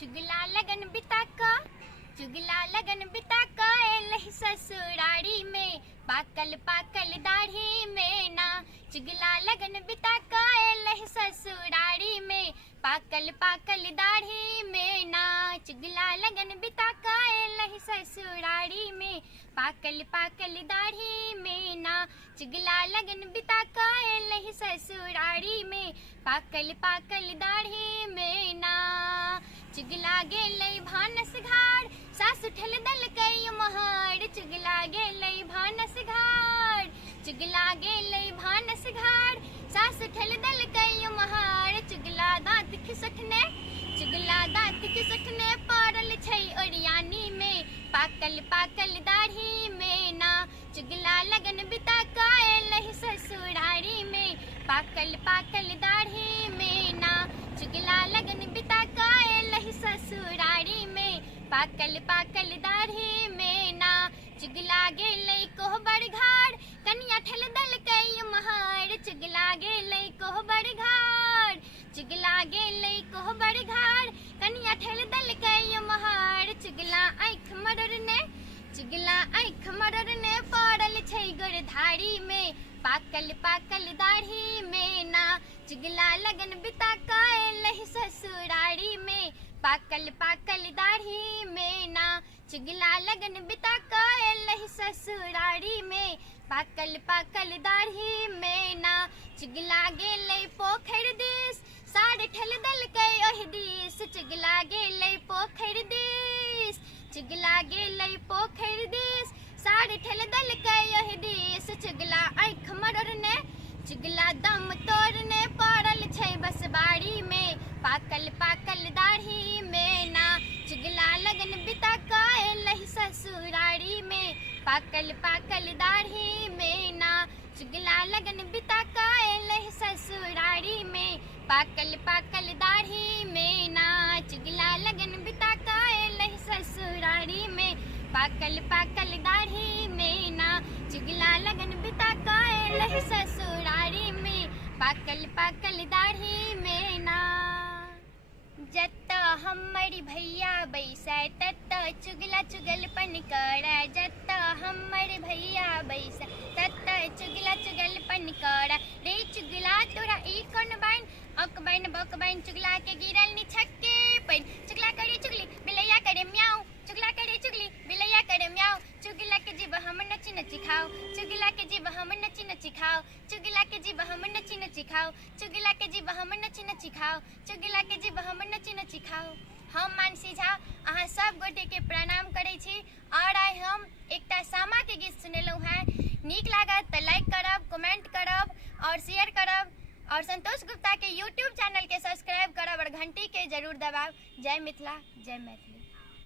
चुगला लगन बिता का चुगला लगन बिता का एलही ससुरारी में पाकल पाकल दाढ़ी में ना। चुगला लगन बिता का एलही ससुरारी में पाकल पाकल दाढ़ी में ना। चुगला लगन बिता का एलही ससुरारी में पाकल पाकल दाढ़ी में ना। चुगला लगन बिता का एलही ससुरारी में पाकल पाकल दाढ़ी में ना। चुगला गेलै भानस घाट सासु ठेल दल कई महार। चुगला गेलै भानस घाट चुगला गेलै भानस घाट सासु ठेल दल कई महार। चुगला दांत खिसकने पड़ल छै ओरियानी में पाकल पाकल दाढ़ी में ना। चुगला लगन बिता का एलही ससुरारी में पाकल पाकल दाढ़ी में ना। चुगला लगन बिता का एलही ससुरारी में पाकल पाकल दाढ़ी में ना। चुगला गेलै कोहबर घाट कनिया ठेल दल कई महार। चुगला गेलै कोहबर घाट चुगला गेलै कोहबर घाट कनिया ठेल दल कई महार। चुगला आँख मररने पड़ल छै गोरधारी में पाकल पाकल दाढ़ी में ना। चुगला लगन बिता का एलही ससुरारी में पाकल पाकल दाढ़ी में ना। चुगला लगन बिता का एलही ससुरारी में पाकल पाकल दाढ़ी में ना। चुगला गेलै पोखर दिस साढ़ ठेल दल कई ओहि दिस। चुगला गेलै पोखर दिस चुगला गेलै पोखर दिस साढ़ ठेल दल कई ओहि दिस। चुगला आँख मररने चुगला दम तोड़ने पड़ल छै बसबारी में पाकल पाकल दाढ़ी में ना। चुगला लगन बिता का एलही ससुरारी में पाकल पाकल दाढ़ी में ना। चुगला लगन बिता का एलही ससुरारी में पाकल पाकल दाढ़ी में ना। चुगला लगन बिता का एलही ससुरारी में पाकल पाकल दाढ़ी में ना। चुगला लगन बिता का एलही ससुरारी में पाकल पाकल दाढ़ी में ना। जत्त हमारी भैया बैसा तत्त चुगला चुगलपन कर। जत्त हमारे भैया बैसा तत्त चुगला चुगलपन कर। रे चुगला तोरा ई कौन बाइन अक बाइन बक बाइन। चुगला के गिरल नि छक्के पैन। चुगला करे चुगली बिलैया करे म्याऊ। चुगला करे चुगली बिलैया करे म्याऊ। चुगला के जीव हम नची नची खाओ। चुगला के जीव हम नची नची खाओ। चुगला के जीव हम नची नची खाओ। चुगला के जीव हम नची नची खाओ। चुगला के जीव हम नची नची खाओ। हम मानसी झा अहाँ सब गोटे के प्रणाम करै छी और आइ हम एकटा सामा के गीत सुनेलहुँ हैं। नीक लागत तऽ लाइक करब, कमेंट करब और शेयर करब और संतोष गुप्ता के यूट्यूब चैनल के सब्सक्राइब करब और घंटी के जरूर दबाब। जय मिथिला जय मैथिली।